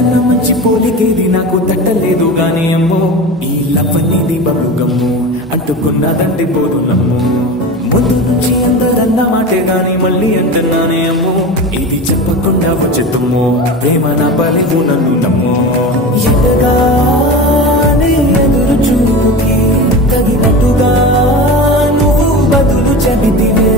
కన్నా మంచి పోలికేది నాకు తట్టలేదు గాని అమ్మో ఈ లవ్ అనేది బబ్లు గమ్ము అంటుకున్నదంటే పోదు నమ్ము ముందు నుంచి అందరన్న మాటే గాని మళ్ళీ అంటున్నానే అమ్మో ఇది చెప్పకుండా వచ్చే తుమ్ము ప్రేమ నా పలేదు నన్ను నమ్ము ఎటగానే ఎదురు చూపుకి తగినట్టుగా నువ్వు బదులు చెబితివే